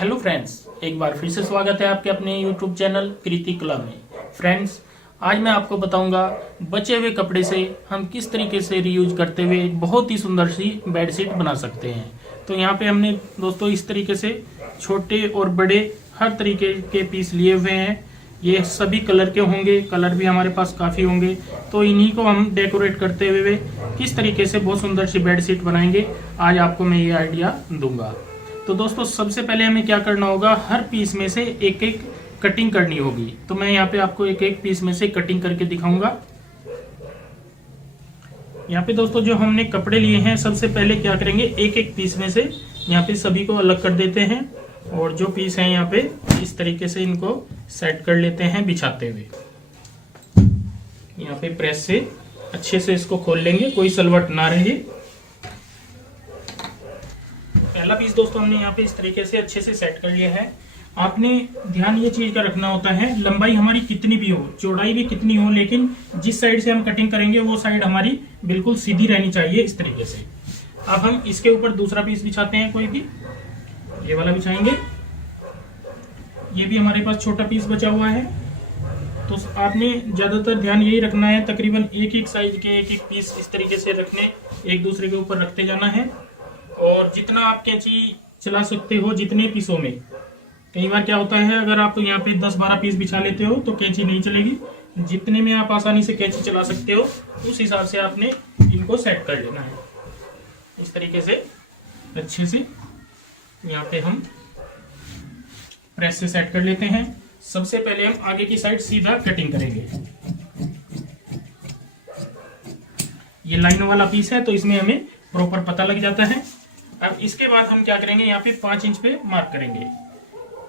Hello friends, एक बार फिर से स्वागत है आपके अपने यूट्यूब चैनल कृति कला में। फ्रेंड्स, आज मैं आपको बताऊंगा बचे हुए कपड़े से हम किस तरीके से रीयूज करते हुए एक बहुत ही सुंदर सी बेडशीट बना सकते हैं। तो यहाँ पे हमने दोस्तों इस तरीके से छोटे और बड़े हर तरीके के पीस लिए हुए हैं। ये सभी कलर के होंगे, कलर भी हमारे पास काफ़ी होंगे। तो इन्हीं को हम डेकोरेट करते हुए किस तरीके से बहुत सुंदर सी बेडशीट बनाएंगे, आज आपको मैं ये आइडिया दूंगा। तो दोस्तों सबसे पहले हमें क्या करना होगा, हर पीस में से एक एक कटिंग करनी होगी। तो मैं यहाँ पे आपको एक एक पीस में से कटिंग करके दिखाऊंगा। यहाँ पे दोस्तों जो हमने कपड़े लिए हैं, सबसे पहले क्या करेंगे, एक एक पीस में से यहाँ पे सभी को अलग कर देते हैं और जो पीस हैं यहाँ पे इस तरीके से इनको सेट कर लेते हैं बिछाते हुए। यहाँ पे प्रेस से अच्छे से इसको खोल लेंगे, कोई सलवट ना रहे। पहला पीस दोस्तों हमने यहाँ पे इस तरीके से अच्छे से सेट कर लिया है। आपने ध्यान ये चीज का रखना होता है, लंबाई हमारी कितनी भी हो, चौड़ाई भी कितनी हो, लेकिन जिस साइड से हम कटिंग करेंगे वो साइड हमारी बिल्कुल सीधी रहनी चाहिए इस तरीके से। अब हम इसके ऊपर दूसरा पीस बिछाते हैं, कोई भी ये वाला बिछाएंगे। ये भी हमारे पास छोटा पीस बचा हुआ है। तो आपने ज्यादातर ध्यान यही रखना है, तकरीबन एक एक साइज के एक एक पीस इस तरीके से रखने, एक दूसरे के ऊपर रखते जाना है। और जितना आप कैंची चला सकते हो, जितने पीसों में, कई बार क्या होता है अगर आप यहाँ पे 10-12 पीस बिछा लेते हो तो कैंची नहीं चलेगी। जितने में आप आसानी से कैंची चला सकते हो उस हिसाब से आपने इनको सेट कर लेना है। इस तरीके से अच्छे से यहाँ पे हम प्रेस से सेट कर लेते हैं। सबसे पहले हम आगे की साइड सीधा कटिंग करेंगे। ये लाइन वाला पीस है तो इसमें हमें प्रॉपर पता लग जाता है। अब इसके बाद हम क्या करेंगे, यहाँ पे 5 इंच पे मार्क करेंगे।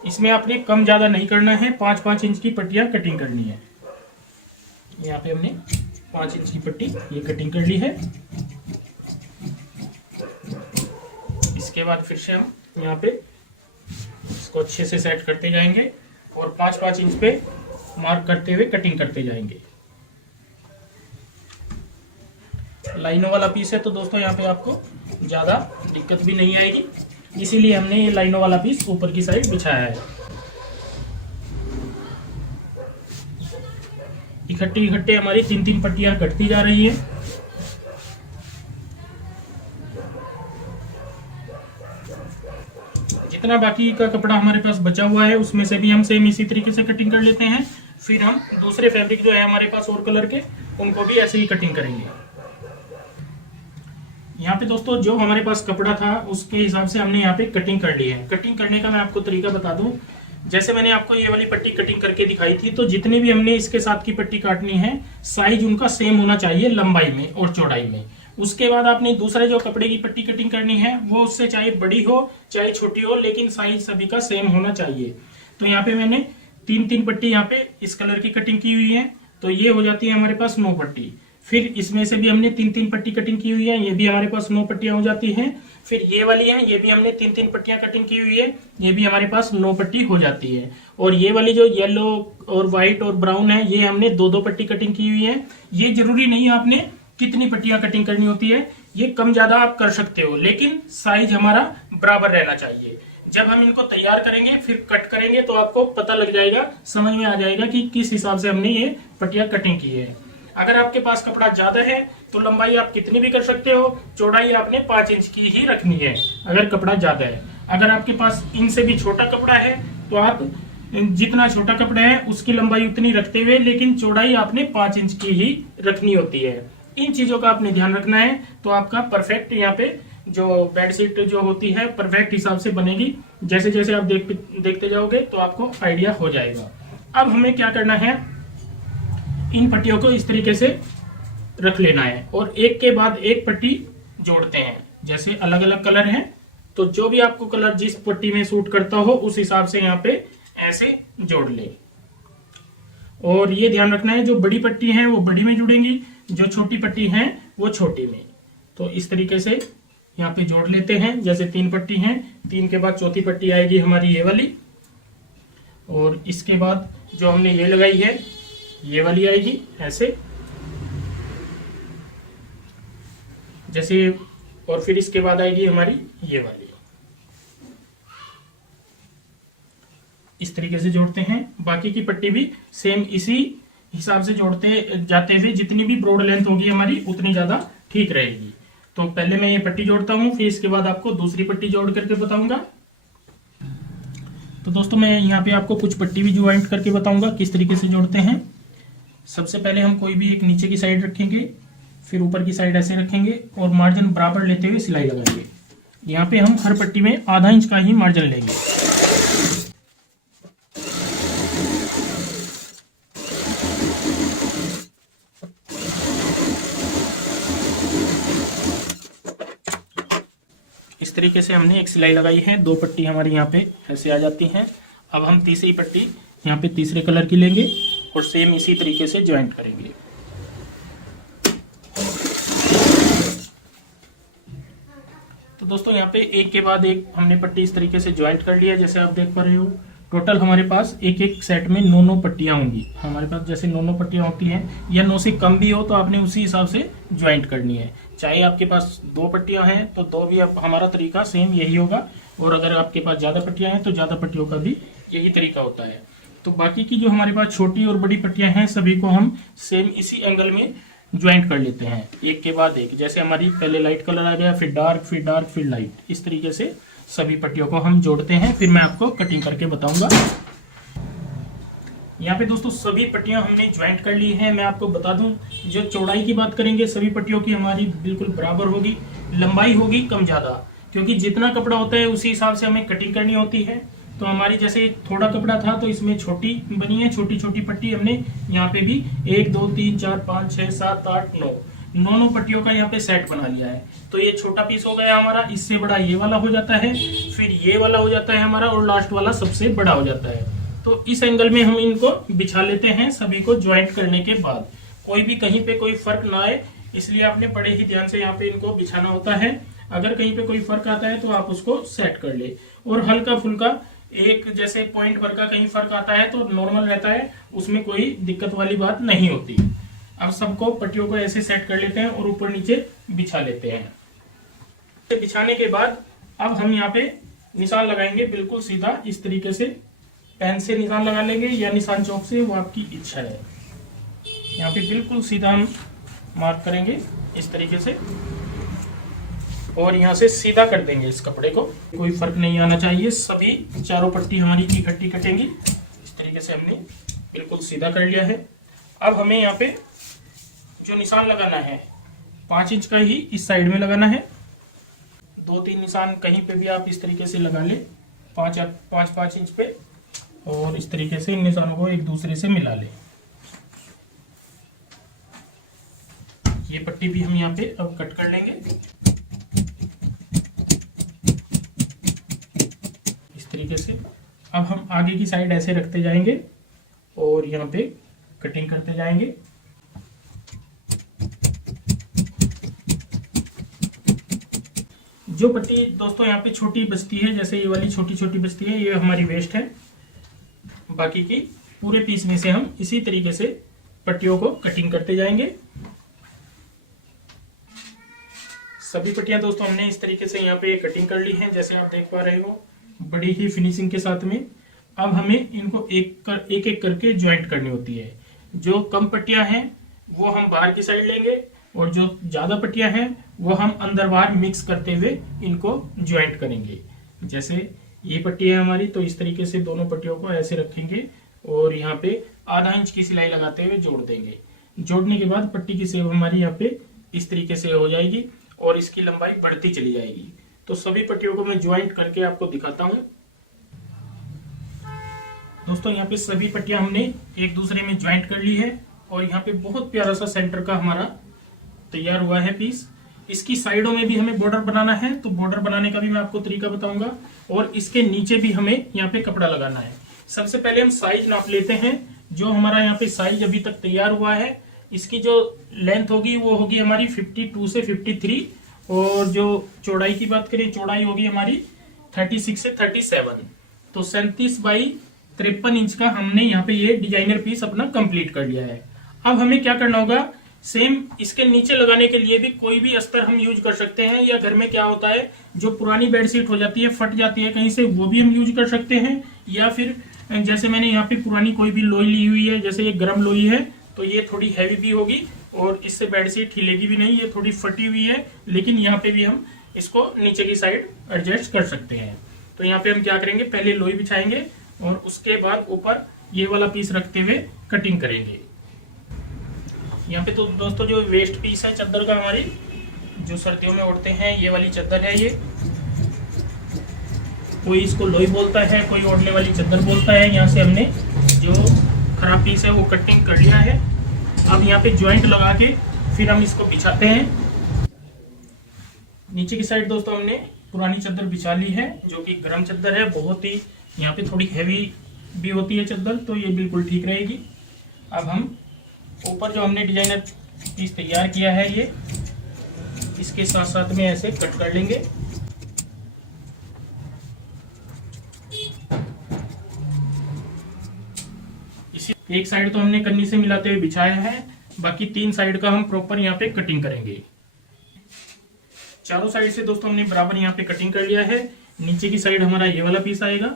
इसमें आपने कम ज्यादा नहीं करना है, 5-5 इंच की पट्टियां कटिंग करनी है। यहाँ पे हमने 5 इंच की पट्टी ये कटिंग कर ली है। इसके बाद फिर से हम यहाँ पे इसको अच्छे से सेट करते जाएंगे और 5-5 इंच पे मार्क करते हुए कटिंग करते जाएंगे। लाइनों वाला पीस है तो दोस्तों यहाँ पे आपको ज्यादा दिक्कत भी नहीं आएगी, इसीलिए हमने ये लाइनों वाला पीस ऊपर की साइड बिछाया है। इकट्ठी इकट्ठे हमारी 3-3 पट्टियां कटती जा रही है। जितना बाकी का कपड़ा हमारे पास बचा हुआ है उसमें से भी हम सेम इसी तरीके से कटिंग कर लेते हैं। फिर हम दूसरे फैब्रिक जो है हमारे पास और कलर के, उनको भी ऐसे ही कटिंग करेंगे। यहाँ पे दोस्तों जो हमारे पास कपड़ा था उसके हिसाब से हमने यहाँ पे कटिंग कर ली है। कटिंग करने का मैं आपको तरीका बता दूं, जैसे मैंने आपको ये वाली पट्टी कटिंग करके दिखाई थी, तो जितने भी हमने इसके साथ की पट्टी काटनी है, साइज उनका सेम होना चाहिए लंबाई में और चौड़ाई में। उसके बाद आपने दूसरे जो कपड़े की पट्टी कटिंग करनी है वो उससे चाहे बड़ी हो चाहे छोटी हो, लेकिन साइज सभी का सेम होना चाहिए। तो यहाँ पे मैंने 3-3 पट्टी यहाँ पे इस कलर की कटिंग की हुई है, तो ये हो जाती है हमारे पास 9 पट्टी। फिर इसमें से भी हमने 3-3 पट्टी कटिंग की हुई है, ये भी हमारे पास 9 पट्टियां हो जाती हैं। फिर ये वाली है, ये भी हमने 3-3 पट्टियां कटिंग की हुई है, ये भी हमारे पास 9 पट्टी हो जाती है। और ये वाली जो येलो और व्हाइट और ब्राउन है, ये हमने 2-2 पट्टी कटिंग की हुई है। ये जरूरी नहीं है आपने कितनी पट्टियां कटिंग करनी होती है, ये कम ज्यादा आप कर सकते हो, लेकिन साइज हमारा बराबर रहना चाहिए। जब हम इनको तैयार करेंगे फिर कट करेंगे तो आपको पता लग जाएगा, समझ में आ जाएगा कि किस हिसाब से हमने ये पट्टियां कटिंग की है। अगर आपके पास कपड़ा ज्यादा है तो लंबाई आप कितनी भी कर सकते हो, चौड़ाई आपने 5 इंच की ही रखनी है अगर कपड़ा ज्यादा है। अगर आपके पास इनसे भी छोटा कपड़ा है तो आप जितना छोटा कपड़ा है उसकी लंबाई उतनी रखते हुए, लेकिन चौड़ाई आपने 5 इंच की ही रखनी होती है। इन चीजों का आपने ध्यान रखना है, तो आपका परफेक्ट यहाँ पे जो बेडशीट जो होती है परफेक्ट हिसाब से बनेगी। जैसे जैसे आप देखते जाओगे तो आपको आइडिया हो जाएगा। अब हमें क्या करना है, इन पट्टियों को इस तरीके से रख लेना है और एक के बाद एक पट्टी जोड़ते हैं। जैसे अलग अलग कलर हैं तो जो भी आपको कलर जिस पट्टी में सूट करता हो उस हिसाब से यहाँ पे ऐसे जोड़ ले। और ये ध्यान रखना है, जो बड़ी पट्टी है वो बड़ी में जुड़ेंगी, जो छोटी पट्टी है वो छोटी में। तो इस तरीके से यहाँ पे जोड़ लेते हैं। जैसे 3 पट्टी हैं, 3 के बाद चौथी पट्टी आएगी हमारी ये वाली, और इसके बाद जो हमने ये लगाई है ये वाली आएगी ऐसे जैसे, और फिर इसके बाद आएगी हमारी ये वाली। इस तरीके से जोड़ते हैं। बाकी की पट्टी भी सेम इसी हिसाब से जोड़ते जाते हुए जितनी भी ब्रॉड लेंथ होगी हमारी उतनी ज्यादा ठीक रहेगी। तो पहले मैं ये पट्टी जोड़ता हूँ, फिर इसके बाद आपको दूसरी पट्टी जोड़ करके बताऊंगा। तो दोस्तों मैं यहाँ पे आपको कुछ पट्टी भी ज्वाइंट करके बताऊंगा किस तरीके से जोड़ते हैं। सबसे पहले हम कोई भी एक नीचे की साइड रखेंगे, फिर ऊपर की साइड ऐसे रखेंगे और मार्जिन बराबर लेते हुए सिलाई लगाएंगे। यहाँ पे हम हर पट्टी में आधा इंच का ही मार्जिन लेंगे। इस तरीके से हमने एक सिलाई लगाई है, 2 पट्टी हमारी यहाँ पे ऐसे आ जाती हैं। अब हम तीसरी पट्टी यहाँ पे तीसरे कलर की लेंगे और सेम इसी तरीके से ज्वाइंट करेंगे। तो दोस्तों यहाँ पे एक के बाद एक हमने पट्टी इस तरीके से ज्वाइंट कर लिया। जैसे आप देख पा रहे हो टोटल हमारे पास एक एक सेट में 9 पट्टियां होंगी। हमारे पास जैसे 9 पट्टियां होती हैं या 9 से कम भी हो तो आपने उसी हिसाब से ज्वाइंट करनी है। चाहे आपके पास 2 पट्टियां हैं तो 2 भी हमारा तरीका सेम यही होगा, और अगर आपके पास ज़्यादा पट्टियां हैं तो ज़्यादा पट्टियों का भी यही तरीका होता है। तो बाकी की जो हमारे पास छोटी और बड़ी पट्टियां हैं सभी को हम सेम इसी एंगल में ज्वाइंट कर लेते हैं, एक के बाद एक। जैसे हमारी पहले लाइट कलर आ गया, फिर डार्क, फिर डार्क, फिर लाइट, इस तरीके से सभी पट्टियों को हम जोड़ते हैं। फिर मैं आपको कटिंग करके बताऊंगा। यहाँ पे दोस्तों सभी पट्टियां हमने ज्वाइंट कर ली हैं। मैं आपको बता दूं, जो चौड़ाई की बात करेंगे सभी पट्टियों की हमारी बिल्कुल बराबर होगी, लंबाई होगी कम ज़्यादा, क्योंकि जितना कपड़ा होता है उसी हिसाब से हमें कटिंग करनी होती है। तो हमारी जैसे थोड़ा कपड़ा था तो इसमें छोटी बनी है, छोटी छोटी पट्टी हमने यहाँ पे भी 1 2 3 4 5 6 7 8 9 पट्टियों का यहाँ पे सेट बना लिया है। तो ये छोटा पीस हो गया हमारा, इससे बड़ा ये वाला हो जाता है, फिर ये वाला हो जाता है हमारा, और लास्ट वाला सबसे बड़ा हो जाता है। तो इस एंगल में हम इनको बिछा लेते हैं सभी को ज्वाइंट करने के बाद। कोई भी कहीं पे कोई फर्क ना आए इसलिए आपने बड़े ही ध्यान से यहाँ पे इनको बिछाना होता है। अगर कहीं पे कोई फर्क आता है तो आप उसको सेट कर ले, और हल्का फुल्का एक जैसे पॉइंट भर का कहीं फर्क आता है तो नॉर्मल रहता है, उसमें कोई दिक्कत वाली बात नहीं होती। अब सबको पट्टियों को ऐसे सेट कर लेते हैं और ऊपर नीचे बिछा लेते हैं। बिछाने के बाद अब हम यहाँ पे निशान लगाएंगे बिल्कुल सीधा इस तरीके से। पेन से निशान लगा लेंगे या निशान चौक से, वो आपकी इच्छा है। यहाँ पे बिल्कुल सीधा हम मार्क करेंगे इस तरीके से, और यहाँ से सीधा कर देंगे इस कपड़े को। कोई फर्क नहीं आना चाहिए, सभी चारों पट्टी हमारी इकट्ठी कटेंगी। इस तरीके से हमने बिल्कुल सीधा कर लिया है। अब हमें यहाँ पे जो निशान लगाना है 5 इंच का ही इस साइड में लगाना है। 2-3 निशान कहीं पे भी आप इस तरीके से लगा ले, 5 इंच पे, और इस तरीके से इन निशानों को एक दूसरे से मिला ले। ये पट्टी भी हम यहाँ पे अब कट कर लेंगे इस तरीके से। अब हम आगे की साइड ऐसे रखते जाएंगे और यहाँ पे कटिंग करते जाएंगे। जो पट्टी दोस्तों यहाँ पे छोटी बचती है, जैसे ये वाली छोटी छोटी बचती है, ये हमारी वेस्ट है। बाकी की पूरे पीस में से हम इसी तरीके से पट्टियों को कटिंग करते जाएंगे। सभी पट्टियां दोस्तों हमने इस तरीके से यहाँ पे कटिंग कर ली हैं, जैसे आप देख पा रहे हो, बड़ी ही फिनिशिंग के साथ में। अब हमें इनको एक एक करके ज्वाइंट करनी होती है। जो कम पट्टियां हैं वो हम बाहर की साइड लेंगे, और जो ज्यादा पट्टियां हैं वो हम अंदर बाहर मिक्स करते हुए इनको ज्वाइंट करेंगे। जैसे ये पट्टी है हमारी, तो इस तरीके से दोनों पट्टियों को ऐसे रखेंगे और यहाँ पे आधा इंच की सिलाई लगाते हुए जोड़ देंगे। जोड़ने के बाद पट्टी की शेप हमारी यहाँ पे इस तरीके से हो जाएगी और इसकी लंबाई बढ़ती चली जाएगी। तो सभी पट्टियों को मैं ज्वाइंट करके आपको दिखाता हूँ। दोस्तों यहाँ पे सभी पट्टियां हमने एक दूसरे में ज्वाइंट कर ली है, और यहाँ पे बहुत प्यारा सा सेंटर का हमारा तैयार हुआ है पीस। इसकी साइडों में भी हमें बॉर्डर बनाना है, तो बॉर्डर बनाने का भी मैं आपको तरीका बताऊंगा, और इसके नीचे भी हमें यहाँ पे कपड़ा लगाना है। सबसे पहले हम साइज नाप लेते हैं। जो हमारा यहाँ पे साइज अभी तक तैयार हुआ है, इसकी जो लेंथ होगी वो होगी हमारी 52 से 53, और जो चौड़ाई की बात करें, चौड़ाई होगी हमारी 36 से 37। तो 37 बाई 53 इंच का हमने यहाँ पे ये डिजाइनर पीस अपना कंप्लीट कर लिया है। अब हमें क्या करना होगा, सेम इसके नीचे लगाने के लिए भी कोई भी अस्तर हम यूज कर सकते हैं, या घर में क्या होता है जो पुरानी बेडशीट हो जाती है, फट जाती है कहीं से, वो भी हम यूज कर सकते हैं, या फिर जैसे मैंने यहाँ पे पुरानी कोई भी लोई ली हुई है, जैसे ये गर्म लोई है, तो ये थोड़ी हैवी भी होगी और इससे बेडशीट हिलेगी भी नहीं, ये थोड़ी फटी हुई है, लेकिन यहाँ पे भी हम इसको नीचे की साइड एडजस्ट कर सकते हैं। तो यहाँ पे हम क्या करेंगे, पहले लोई बिछाएंगे और उसके बाद ऊपर ये वाला पीस रखते हुए कटिंग करेंगे। यहाँ पे तो दोस्तों जो वेस्ट पीस है चादर का, हमारी जो सर्दियों में ओढ़ते हैं, ये वाली चादर है। ये कोई इसको लोई बोलता है, कोई ओढ़ने वाली चादर बोलता है। यहाँ से हमने जो खराब पीस है वो कटिंग कर लिया है। अब यहाँ पे ज्वाइंट लगा के फिर हम इसको बिछाते हैं। नीचे की साइड दोस्तों हमने पुरानी चादर बिछा ली है, जो कि गर्म चादर है, बहुत ही यहाँ पे थोड़ी हैवी भी होती है चादर, तो ये बिल्कुल ठीक रहेगी। अब हम ऊपर जो हमने डिजाइनर पीस तैयार किया है, ये इसके साथ साथ में ऐसे कट कर लेंगे। इसी एक साइड तो हमने कन्नी से मिलाते हुए बिछाया है, बाकी 3 साइड का हम प्रॉपर यहाँ पे कटिंग करेंगे। चारों साइड से दोस्तों हमने बराबर यहाँ पे कटिंग कर लिया है। नीचे की साइड हमारा ये वाला पीस आएगा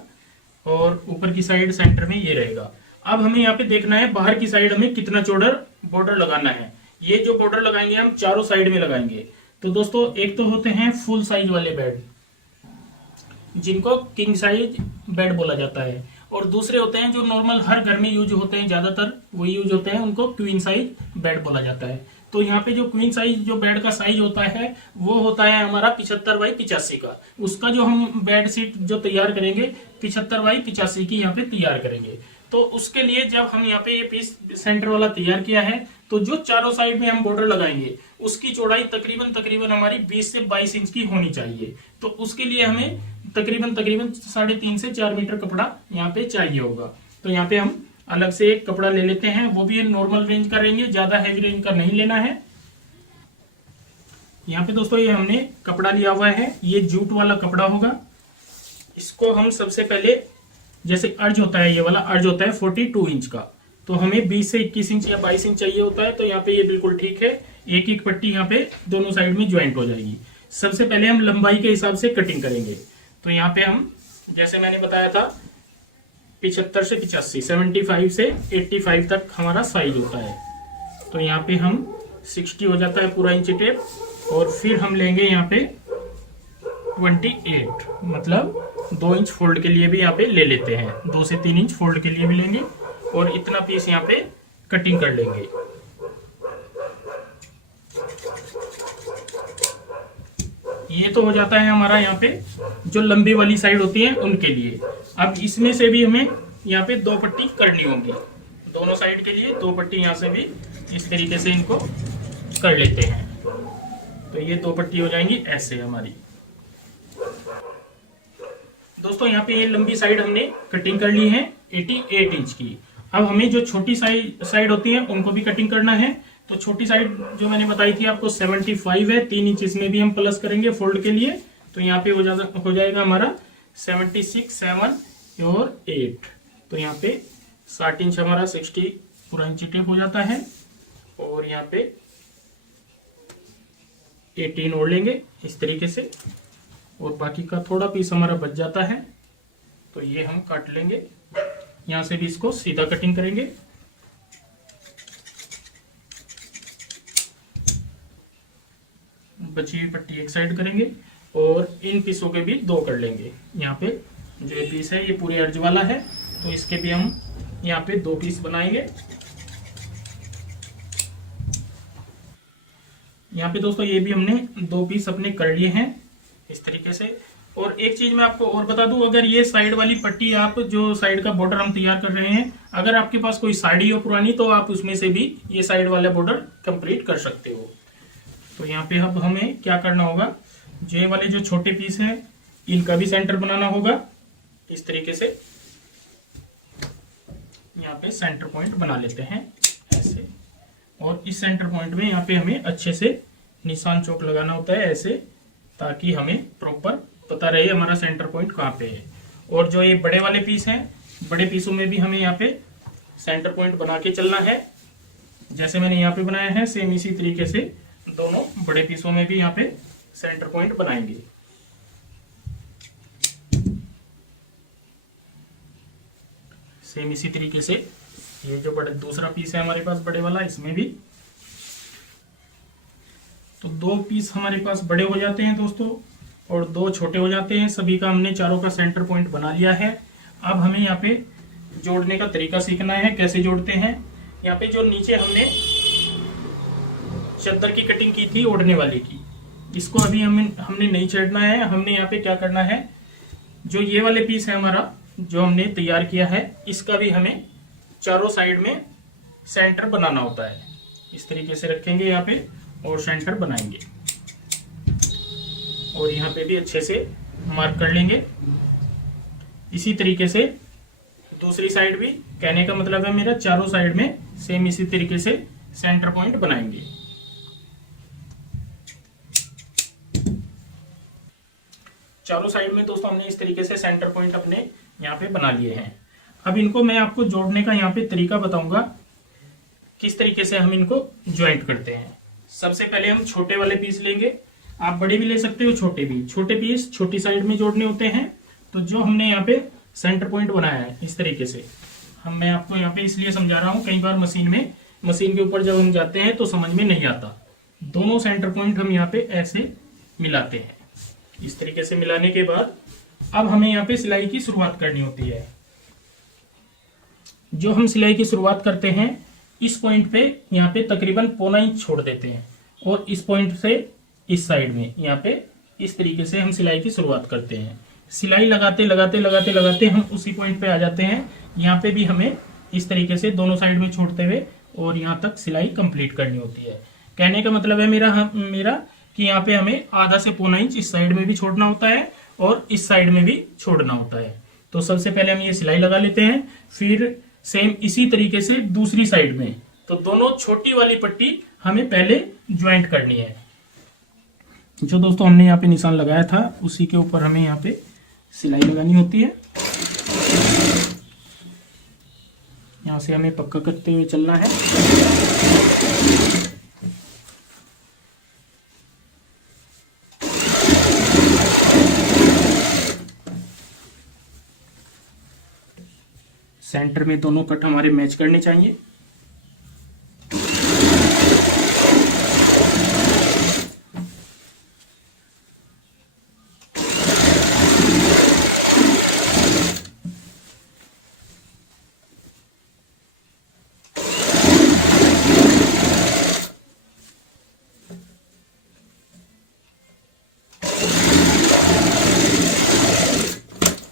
और ऊपर की साइड सेंटर में ये रहेगा। अब हमें यहाँ पे देखना है बाहर की साइड हमें कितना चौड़ा बॉर्डर लगाना है। ये जो बॉर्डर लगाएंगे हम चारों साइड में लगाएंगे। तो दोस्तों एक तो होते हैं फुल साइज वाले बेड, जिनको किंग साइज बेड बोला जाता है, और दूसरे होते हैं जो नॉर्मल हर घर में यूज होते हैं, ज्यादातर वो यूज होते हैं, उनको क्वीन साइज बेड बोला जाता है। तो यहाँ पे जो क्वीन साइज जो बेड का साइज होता है वो होता है हमारा 75 बाई 85 का। उसका जो हम बेड शीट जो तैयार करेंगे 75 बाई 85 की यहाँ पे तैयार करेंगे। तो उसके लिए जब हम यहाँ पे ये पीस सेंटर वाला तैयार किया है, तो जो चारों साइड में हम बॉर्डर लगाएंगे उसकी चौड़ाई तकरीबन हमारी 20 से 22 इंच की होनी चाहिए। तो उसके लिए हमें तकरीबन 3.5 से 4 मीटर कपड़ा यहाँ पे चाहिए होगा। तो यहाँ पे हम अलग से एक कपड़ा ले लेते हैं, वो भी नॉर्मल रेंज का लेंगे, ज्यादा हैवी रेंज का नहीं लेना है। यहाँ पे दोस्तों ये हमने कपड़ा लिया हुआ है, ये जूट वाला कपड़ा होगा। इसको हम सबसे पहले, जैसे अर्ज होता है, ये वाला अर्ज होता है 42 इंच का, तो हमें 20 से 21 इंच या 22 इंच चाहिए होता है। तो यहाँ पे ये बिल्कुल ठीक है, एक एक पट्टी यहाँ पे दोनों साइड में ज्वाइंट हो जाएगी। सबसे पहले हम लंबाई के हिसाब से कटिंग करेंगे। तो यहाँ पे हम, जैसे मैंने बताया था, 75 से 85, 75 से 85 तक हमारा साइज होता है। तो यहाँ पे हम 60 हो जाता है पूरा इंची टेप, और फिर हम लेंगे यहाँ पे 28, मतलब 2 इंच फोल्ड के लिए भी यहाँ पे ले लेते हैं, 2 से 3 इंच फोल्ड के लिए भी लेंगे, और इतना पीस यहाँ पे कटिंग कर लेंगे। ये तो हो जाता है हमारा यहाँ पे जो लंबी वाली साइड होती है उनके लिए। अब इसमें से भी हमें यहाँ पे 2 पट्टी करनी होगी, दोनों साइड के लिए 2 पट्टी यहाँ से भी इस तरीके से इनको कर लेते हैं। तो ये 2 पट्टी हो जाएंगी ऐसे हमारी। दोस्तों यहाँ पे ये लंबी साइड हमने कटिंग कर ली है 88 इंच की। अब हमें जो छोटी साइड होती है उनको भी कटिंग करना है। तो छोटी साइड जो मैंने बताई थी आपको 75 है, 3 इंच इसमें भी हम प्लस करेंगे फोल्ड के लिए। तो यहाँ पे हो जाएगा हमारा 76, 7 और 8। तो यहाँ पे 60 इंच हमारा 60 पूरा इंची टेप हो जाता है, और यहाँ पे 18 ओढ़ लेंगे इस तरीके से, और बाकी का थोड़ा पीस हमारा बच जाता है, तो ये हम काट लेंगे। यहाँ से भी इसको सीधा कटिंग करेंगे। बची हुई पट्टी एक साइड करेंगे, और इन पीसों के भी 2 कर लेंगे। यहाँ पे जो ये पीस है ये पूरी अर्ज वाला है, तो इसके भी हम यहाँ पे 2 पीस बनाएंगे। यहाँ पे दोस्तों ये भी हमने 2 पीस अपने कर लिए हैं इस तरीके से। और एक चीज मैं आपको और बता दूं, अगर ये साइड वाली पट्टी, आप जो साइड का बॉर्डर हम तैयार कर रहे हैं, अगर आपके पास कोई साड़ी हो पुरानी, तो आप उसमें से भी ये साइड वाला बॉर्डर कंप्लीट कर सकते हो। तो यहाँ पे अब हमें क्या करना होगा, जो ये वाले जो छोटे पीस हैं इनका भी सेंटर बनाना होगा इस तरीके से। यहाँ पे सेंटर पॉइंट बना लेते हैं ऐसे, और इस सेंटर पॉइंट में यहाँ पे हमें अच्छे से निशान चौक लगाना होता है ऐसे, ताकि हमें प्रॉपर पता रहे हमारा सेंटर पॉइंट कहाँ पे है। और जो ये बड़े वाले पीस हैं, बड़े पीसों में भी हमें यहाँ पे सेंटर पॉइंट बना के चलना है। जैसे मैंने यहाँ पे बनाया है, सेम इसी तरीके से दोनों बड़े पीसों में भी यहाँ पे सेंटर पॉइंट बनाएंगे। सेम इसी तरीके से ये जो बड़े दूसरा पीस है हमारे पास बड़े वाला, इसमें भी। तो 2 पीस हमारे पास बड़े हो जाते हैं दोस्तों और 2 छोटे हो जाते हैं। सभी का हमने चारों का सेंटर पॉइंट बना लिया है। अब हमें यहाँ पे जोड़ने का तरीका सीखना है, कैसे जोड़ते हैं। यहाँ पे जो नीचे हमने चद्दर की कटिंग की थी ओढ़ने वाले की, इसको अभी हमने नहीं छेड़ना है। हमने यहाँ पे क्या करना है, जो ये वाले पीस है हमारा जो हमने तैयार किया है, इसका भी हमें चारों साइड में सेंटर बनाना होता है। इस तरीके से रखेंगे यहाँ पे और सेंटर बनाएंगे और यहाँ पे भी अच्छे से मार्क कर लेंगे। इसी तरीके से दूसरी साइड भी, कहने का मतलब है मेरा चारों साइड में सेम इसी तरीके से सेंटर पॉइंट बनाएंगे। चारों साइड में दोस्तों हमने इस तरीके से सेंटर पॉइंट अपने यहाँ पे बना लिए हैं। अब इनको मैं आपको जोड़ने का यहाँ पे तरीका बताऊंगा, किस तरीके से हम इनको ज्वाइंट करते हैं। सबसे पहले हम छोटे वाले पीस लेंगे, आप बड़े भी ले सकते हो, छोटे भी। छोटे पीस छोटी साइड में जोड़ने होते हैं। तो जो हमने यहाँ पे सेंटर पॉइंट बनाया है इस तरीके से, मैं आपको यहाँ पे इसलिए समझा रहा हूँ, कई बार मशीन के ऊपर जब हम जाते हैं तो समझ में नहीं आता। दोनों सेंटर पॉइंट हम यहाँ पे ऐसे मिलाते हैं। इस तरीके से मिलाने के बाद अब हमें यहाँ पे सिलाई की शुरुआत करनी होती है। जो हम सिलाई की शुरुआत करते हैं, इस पॉइंट पे यहाँ पे तकरीबन 1.25 इंच छोड़ देते हैं और इस पॉइंट से इस साइड में यहाँ पे इस तरीके से हम सिलाई की शुरुआत करते हैं। सिलाई लगाते लगाते लगाते लगाते हम उसी पॉइंट पे आ जाते हैं। यहाँ पे भी हमें इस तरीके से दोनों साइड में छोड़ते हुए और यहाँ तक सिलाई कंप्लीट करनी होती है। कहने का मतलब है मेरा कि यहाँ पे हमें आधा से 1.25 इंच इस साइड में भी छोड़ना होता है और इस साइड में भी छोड़ना होता है। तो सबसे पहले हम ये सिलाई लगा लेते हैं, फिर सेम इसी तरीके से दूसरी साइड में। तो दोनों छोटी वाली पट्टी हमें पहले ज्वाइंट करनी है। जो दोस्तों हमने यहाँ पे निशान लगाया था उसी के ऊपर हमें यहाँ पे सिलाई लगानी होती है। यहाँ से हमें पक्का करते हुए चलना है। सेंटर में दोनों कट हमारे मैच करने चाहिए।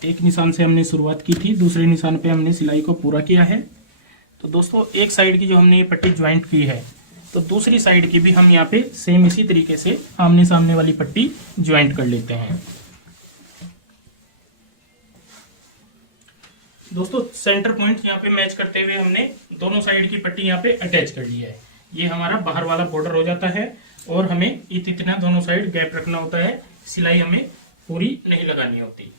एक निशान से हमने शुरुआत की थी, दूसरे निशान पे हमने सिलाई को पूरा किया है। तो दोस्तों एक साइड की जो हमने ये पट्टी ज्वाइंट की है, तो दूसरी साइड की भी हम यहाँ पे सेम इसी तरीके से आमने सामने वाली पट्टी ज्वाइंट कर लेते हैं। दोस्तों सेंटर पॉइंट यहाँ पे मैच करते हुए हमने दोनों साइड की पट्टी यहाँ पे अटैच कर ली है। ये हमारा बाहर वाला बॉर्डर हो जाता है और हमें इतना दोनों साइड गैप रखना होता है, सिलाई हमें पूरी नहीं लगानी होती।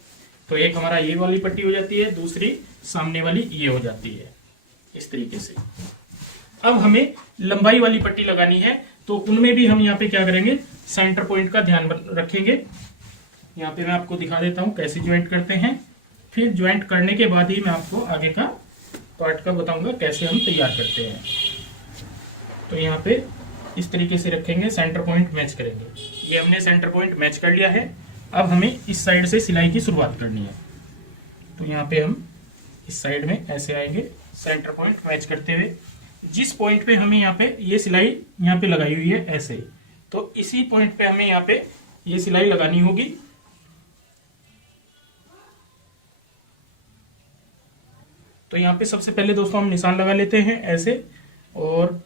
तो एक हमारा ये वाली पट्टी हो जाती है, दूसरी सामने वाली ये हो जाती है इस तरीके से। अब हमें लंबाई वाली पट्टी लगानी है, तो उनमें भी हम यहाँ पे क्या करेंगे, सेंटर पॉइंट का ध्यान रखेंगे। यहाँ पे मैं आपको दिखा देता हूँ कैसे ज्वाइंट करते हैं। फिर ज्वाइंट करने के बाद ही मैं आपको आगे का पार्ट का बताऊंगा कैसे हम तैयार करते हैं। तो यहाँ पे इस तरीके से रखेंगे, सेंटर पॉइंट मैच करेंगे। ये हमने सेंटर पॉइंट मैच कर लिया है। अब हमें इस साइड से सिलाई की शुरुआत करनी है। तो यहाँ पे हम इस साइड में ऐसे आएंगे, सेंटर पॉइंट मैच करते हुए। जिस पॉइंट पे हमें यहाँ पे ये सिलाई यहाँ पे लगाई हुई है ऐसे, तो इसी पॉइंट पे हमें यहाँ पे ये सिलाई लगानी होगी। तो यहाँ पे सबसे पहले दोस्तों हम निशान लगा लेते हैं ऐसे, और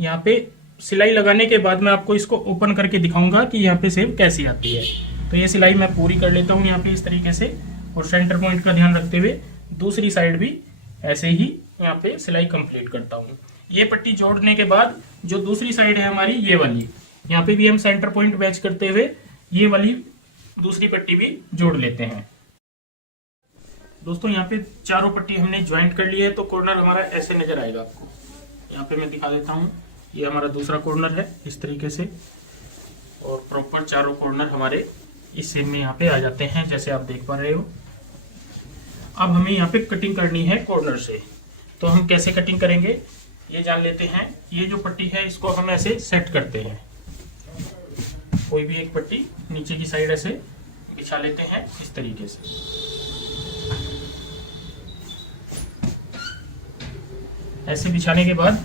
यहाँ पे सिलाई लगाने के बाद मैं आपको इसको ओपन करके दिखाऊंगा कि यहाँ पे सेव कैसी आती है। तो ये सिलाई मैं पूरी कर लेता हूँ यहाँ पे इस तरीके से, और सेंटर पॉइंट का ध्यान रखते हुए दूसरी साइड भी ऐसे ही यहाँ पे सिलाई कंप्लीट करता हूँ। ये पट्टी जोड़ने के बाद जो दूसरी साइड है हमारी ये वाली, यहाँ पे भी हम सेंटर पॉइंट मैच करते हुए ये वाली दूसरी पट्टी भी जोड़ लेते हैं। दोस्तों यहाँ पे चारों पट्टी हमने ज्वाइंट कर ली है, तो कॉर्नर हमारा ऐसे नजर आएगा आपको। यहाँ पे मैं दिखा देता हूँ, ये हमारा दूसरा कॉर्नर है इस तरीके से, और प्रॉपर चारों कॉर्नर हमारे इस सेम में यहाँ पे आ जाते हैं जैसे आप देख पा रहे हो। अब हमें यहाँ पे कटिंग करनी है कॉर्नर से। तो हम कैसे कटिंग करेंगे ये जान लेते हैं। ये जो पट्टी है इसको हम ऐसे सेट करते हैं। कोई भी एक पट्टी नीचे की साइड ऐसे बिछा लेते हैं इस तरीके से। ऐसे बिछाने के बाद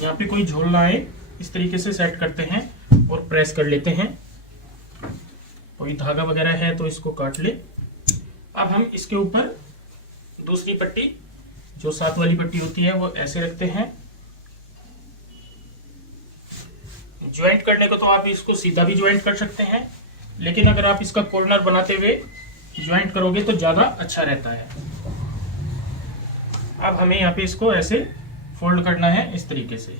यहाँ पे कोई झोल ना आए इस तरीके से सेट करते हैं और प्रेस कर लेते हैं। कोई धागा वगैरह है तो इसको काट ले। अब हम इसके ऊपर दूसरी पट्टी जो साथ वाली पट्टी होती है वो ऐसे रखते हैं। ज्वाइंट करने को तो आप इसको सीधा भी ज्वाइंट कर सकते हैं, लेकिन अगर आप इसका कॉर्नर बनाते हुए ज्वाइंट करोगे तो ज्यादा अच्छा रहता है। अब हमें यहाँ पे इसको ऐसे फोल्ड करना है इस तरीके से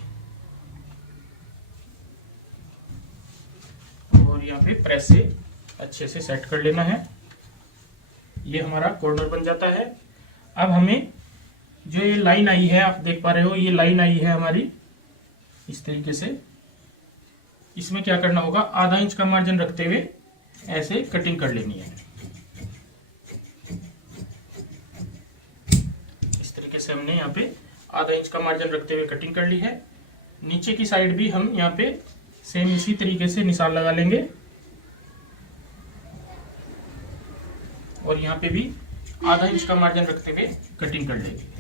और यहाँ पे प्रेस से अच्छे से सेट कर लेना है। ये हमारा कॉर्नर बन जाता है। अब हमें जो ये लाइन आई है आप देख पा रहे हो, ये लाइन आई है हमारी इस तरीके से। इसमें क्या करना होगा, आधा इंच का मार्जिन रखते हुए ऐसे कटिंग कर लेनी है। इस तरीके से हमने यहाँ पे आधा इंच का मार्जिन रखते हुए कटिंग कर ली है। नीचे की साइड भी हम यहाँ पे सेम इसी तरीके से निशान लगा लेंगे और यहाँ पे भी आधा इंच का मार्जिन रखते हुए कटिंग कर लेंगे।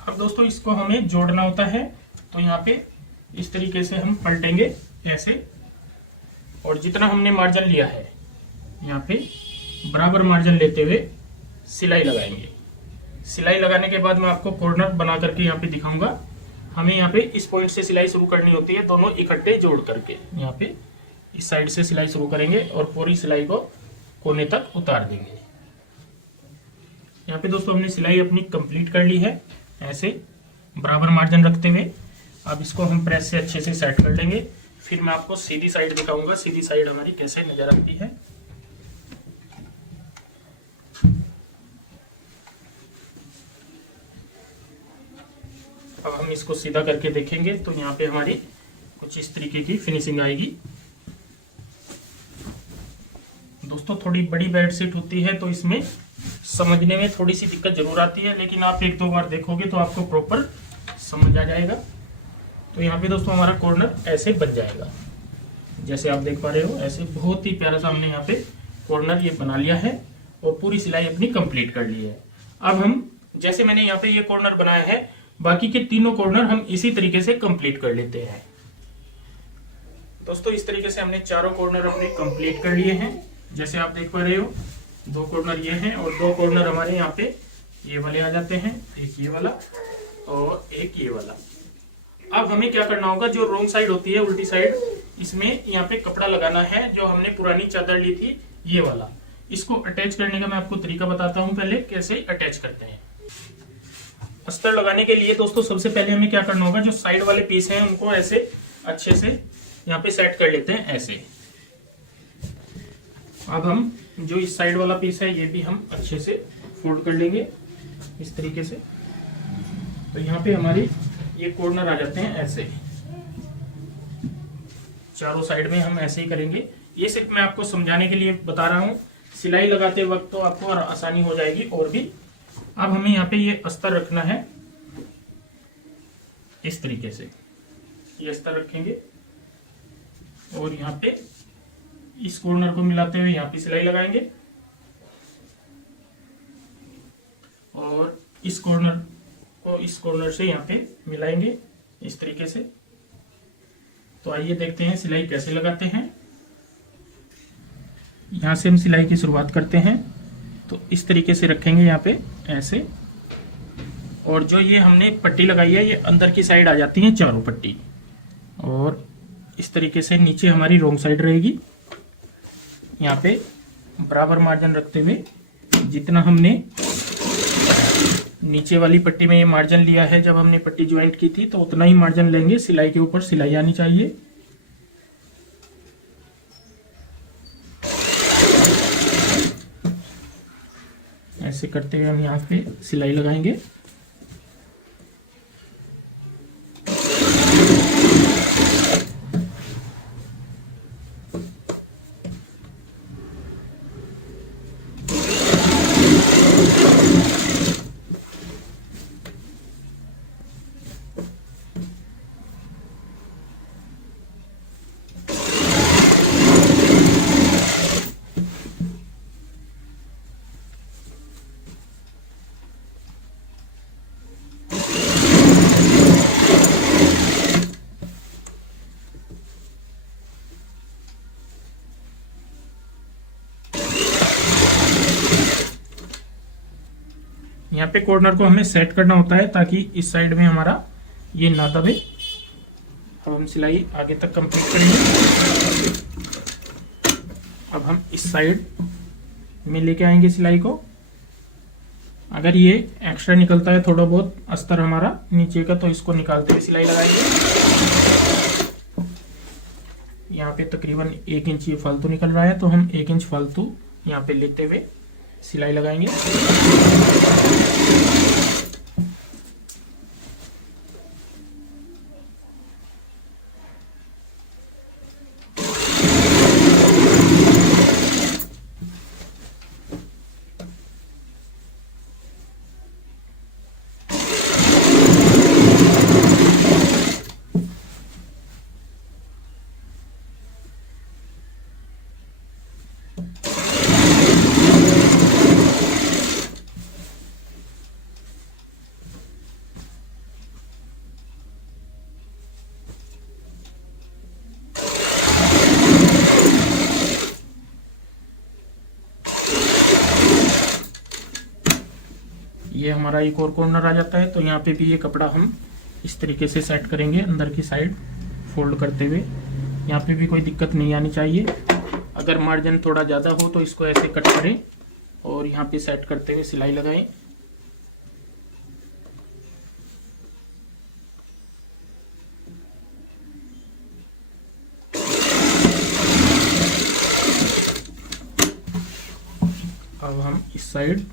अब दोस्तों इसको हमें जोड़ना होता है, तो यहाँ पे इस तरीके से हम पलटेंगे ऐसे और जितना हमने मार्जिन लिया है यहाँ पे बराबर मार्जिन लेते हुए सिलाई लगाएंगे। सिलाई लगाने के बाद मैं आपको कॉर्नर बना करके यहाँ पे दिखाऊंगा। हमें यहाँ पे इस पॉइंट से सिलाई शुरू करनी होती है, दोनों इकट्ठे जोड़ करके यहाँ पे इस साइड से सिलाई शुरू करेंगे और पूरी सिलाई को कोने तक उतार देंगे। यहाँ पे दोस्तों हमने सिलाई अपनी कंप्लीट कर ली है ऐसे बराबर मार्जिन रखते हुए। अब इसको हम प्रेस से अच्छे से सेट कर लेंगे, फिर मैं आपको सीधी साइड दिखाऊंगा, सीधी साइड हमारी कैसे नजर आती है। अब हम इसको सीधा करके देखेंगे तो यहाँ पे हमारी कुछ इस तरीके की फिनिशिंग आएगी। दोस्तों थोड़ी बड़ी बेडशीट होती है तो इसमें समझने में थोड़ी सी दिक्कत जरूर आती है, लेकिन आप एक दो बार देखोगे तो आपको प्रॉपर समझ आ जाएगा। तो यहाँ पे दोस्तों हमारा कॉर्नर ऐसे बन जाएगा, जैसे आप देख पा रहे हो। ऐसे बहुत ही प्यारा सा हमने यहाँ पे कॉर्नर ये बना लिया है और पूरी सिलाई अपनी कंप्लीट कर ली है। अब हम जैसे मैंने यहाँ पे ये कॉर्नर बनाया है, बाकी के तीनों कॉर्नर हम इसी तरीके से कंप्लीट कर लेते हैं। दोस्तों इस तरीके से हमने चारों कॉर्नर अपने कंप्लीट कर लिए हैं। जैसे आप देख पा रहे हो, दो कॉर्नर ये हैं और दो कॉर्नर हमारे यहाँ पे ये वाले आ जाते हैं, एक ये वाला और एक ये वाला। अब हमें क्या करना होगा, जो रोंग साइड होती है उल्टी साइड, इसमें यहाँ पे कपड़ा लगाना है। जो हमने पुरानी चादर ली थी ये वाला, इसको अटैच करने का मैं आपको तरीका बताता हूँ पहले कैसे अटैच करते हैं। अस्तर लगाने के लिए दोस्तों सबसे पहले हमें क्या करना होगा, जो साइड वाले पीस हैं उनको ऐसे अच्छे से यहाँ पे सेट कर लेते हैं ऐसे। अब हम जो इस साइड वाला पीस है ये भी हम अच्छे से फोल्ड कर लेंगे इस तरीके से। तो यहाँ पे हमारी ये कॉर्नर आ जाते हैं ऐसे, चारों साइड में हम ऐसे ही करेंगे। ये सिर्फ मैं आपको समझाने के लिए बता रहा हूँ, सिलाई लगाते वक्त तो आपको और आसानी हो जाएगी और भी। अब हमें यहाँ पे ये अस्तर रखना है इस तरीके से, ये अस्तर रखेंगे और यहाँ पे इस कॉर्नर को मिलाते हुए यहाँ पे सिलाई लगाएंगे और इस कॉर्नर को इस कॉर्नर से यहाँ पे मिलाएंगे इस तरीके से। तो आइए देखते हैं सिलाई कैसे लगाते हैं। यहाँ से हम सिलाई की शुरुआत करते हैं, तो इस तरीके से रखेंगे यहाँ पे ऐसे। और जो ये हमने पट्टी लगाई है ये अंदर की साइड आ जाती है चारों पट्टी, और इस तरीके से नीचे हमारी रोंग साइड रहेगी। यहाँ पे बराबर मार्जिन रखते हुए जितना हमने नीचे वाली पट्टी में ये मार्जिन लिया है जब हमने पट्टी ज्वाइंट की थी, तो उतना ही मार्जिन लेंगे। सिलाई के ऊपर सिलाई आनी चाहिए। ऐसे करते हुए हम यहाँ पे सिलाई लगाएंगे। यहाँ पे कॉर्नर को हमें सेट करना होता है ताकि इस साइड में हमारा ये ना दबे। अब हम सिलाई आगे तक कंप्लीट करेंगे। अब हम इस साइड में लेके आएंगे सिलाई को। अगर ये एक्स्ट्रा निकलता है थोड़ा बहुत अस्तर हमारा नीचे का, तो इसको निकालते हुए सिलाई लगाएंगे। यहाँ पे तकरीबन 1 इंच ये फालतू निकल रहा है, तो हम 1 इंच फालतू यहाँ पे लेते हुए सिलाई लगाएंगे। ये हमारा एक और कॉर्नर आ जाता है, तो यहाँ पे भी ये कपड़ा हम इस तरीके से सेट करेंगे अंदर की साइड फोल्ड करते हुए। यहाँ पे भी कोई दिक्कत नहीं आनी चाहिए। अगर मार्जिन थोड़ा ज़्यादा हो तो इसको ऐसे कट करें और यहाँ पे सेट करते हुए सिलाई लगाएं। अब हम इस साइड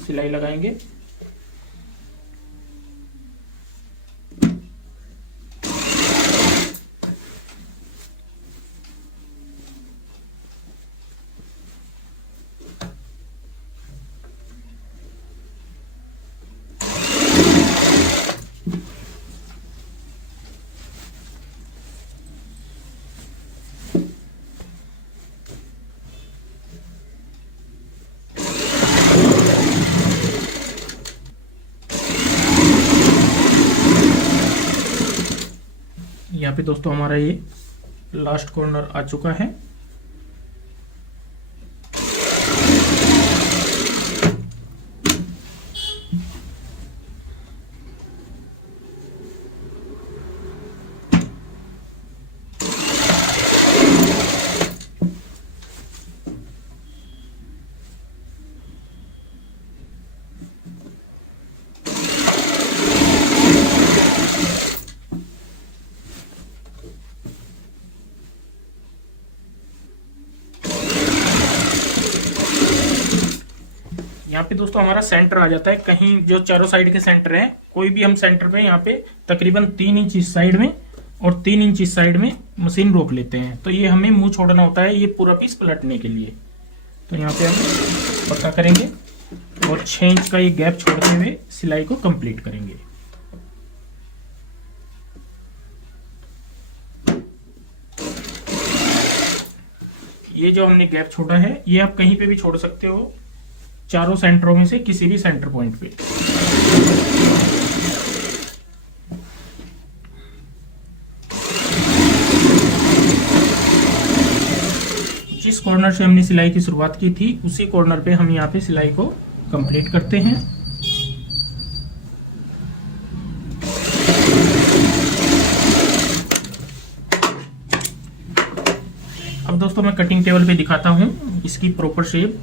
सिलाई लगाएंगे। यहाँ पे दोस्तों हमारा ये लास्ट कॉर्नर आ चुका है। यहाँ पे दोस्तों हमारा सेंटर आ जाता है। कहीं जो चारों साइड के सेंटर है, कोई भी हम सेंटर पे यहाँ पे तकरीबन 3 इंच इस साइड में और 3 इंच इस साइड में मशीन रोक लेते हैं। तो ये हमें मुंह छोड़ना होता है ये पूरा पीस पलटने के लिए। तो यहाँ पे हम पक्का करेंगे और 6 इंच का ये गैप छोड़ते हुए सिलाई को कंप्लीट करेंगे। ये जो हमने गैप छोड़ा है ये आप कहीं पे भी छोड़ सकते हो, चारों सेंटरों में से किसी भी सेंटर पॉइंट पे। जिस कॉर्नर से हमने सिलाई की शुरुआत की थी उसी कॉर्नर पे हम यहाँ पे सिलाई को कंप्लीट करते हैं। अब दोस्तों मैं कटिंग टेबल पे दिखाता हूँ इसकी प्रॉपर शेप।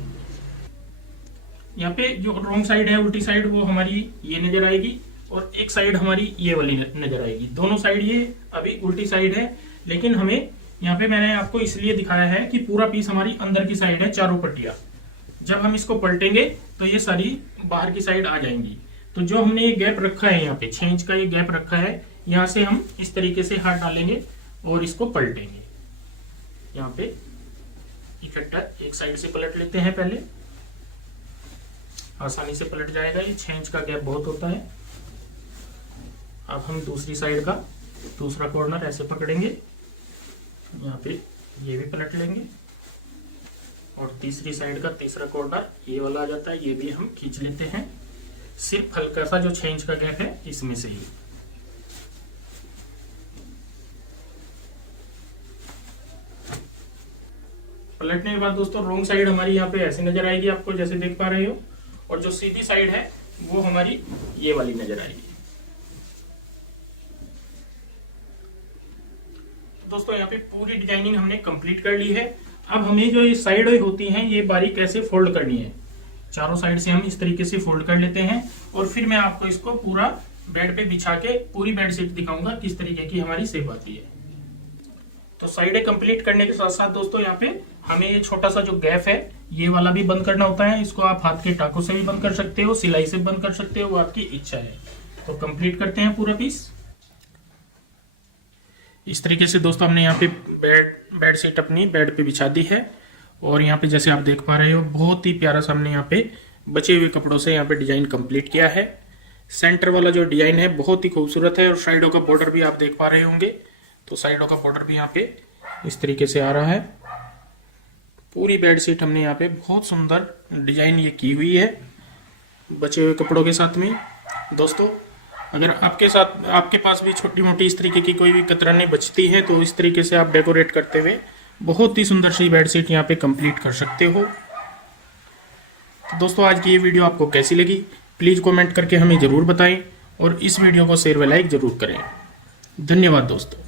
यहाँ पे जो रॉन्ग साइड है, उल्टी साइड, वो हमारी ये नजर आएगी और एक साइड हमारी ये वाली नजर आएगी। दोनों साइड ये अभी उल्टी साइड है, लेकिन हमें यहाँ पे मैंने आपको इसलिए दिखाया है कि पूरा पीस हमारी अंदर की साइड है, चारों पट्टियां। जब हम इसको पलटेंगे तो ये सारी बाहर की साइड आ जाएंगी। तो जो हमने ये गैप रखा है, यहाँ पे 6 इंच का ये गैप रखा है, यहाँ से हम इस तरीके से हाथ डालेंगे और इसको पलटेंगे। यहाँ पे इकट्ठा एक साइड से पलट लेते हैं, पहले आसानी से पलट जाएगा। ये 6 इंच का गैप बहुत होता है। अब हम दूसरी साइड का दूसरा कॉर्नर ऐसे पकड़ेंगे, यहाँ पे ये भी पलट लेंगे और तीसरी साइड का तीसरा कॉर्नर ये वाला आ जाता है, ये भी हम खींच लेते हैं। सिर्फ हल्का सा जो 6 इंच का गैप है इसमें से ही। पलटने के बाद दोस्तों रॉन्ग साइड हमारी यहाँ पे ऐसे नजर आएगी आपको, जैसे देख पा रहे हो, और जो सीधी साइड है वो हमारी ये वाली नजर आएगी। दोस्तों यहाँ पे पूरी डिजाइनिंग हमने कंप्लीट कर ली है। अब हमें जो ये साइड होती हैं ये बारीक ऐसे फोल्ड करनी है। चारों साइड से हम इस तरीके से फोल्ड कर लेते हैं और फिर मैं आपको इसको पूरा बेड पे बिछा के पूरी बेडशीट दिखाऊंगा किस तरीके की हमारी शेप आती है। तो साइडें कंप्लीट करने के साथ साथ दोस्तों यहाँ पे हमें ये छोटा सा जो गैप है ये वाला भी बंद करना होता है। इसको आप हाथ के टाकों से भी बंद कर सकते हो, सिलाई से बंद कर सकते हो, वो आपकी इच्छा है। तो कंप्लीट करते हैं पूरा पीस। इस तरीके से दोस्तों हमने यहाँ पे बेडशीट अपनी बेड पे बिछा दी है और यहाँ पे जैसे आप देख पा रहे हो बहुत ही प्यारा सा हमने यहाँ पे बचे हुए कपड़ों से यहाँ पे डिजाइन कंप्लीट किया है। सेंटर वाला जो डिजाइन है बहुत ही खूबसूरत है और साइडों का बॉर्डर भी आप देख पा रहे होंगे। तो साइडों का बॉर्डर भी यहाँ पे इस तरीके से आ रहा है। पूरी बेडशीट हमने यहाँ पे बहुत सुंदर डिजाइन ये की हुई है बचे हुए कपड़ों के साथ में। दोस्तों अगर आपके पास भी छोटी मोटी इस तरीके की कोई भी कतरनें बचती है तो इस तरीके से आप डेकोरेट करते हुए बहुत ही सुंदर सी बेडशीट यहाँ पे कंप्लीट कर सकते हो। तो दोस्तों आज की ये वीडियो आपको कैसी लगी प्लीज़ कमेंट करके हमें ज़रूर बताएं और इस वीडियो को शेयर व लाइक ज़रूर करें। धन्यवाद दोस्तों।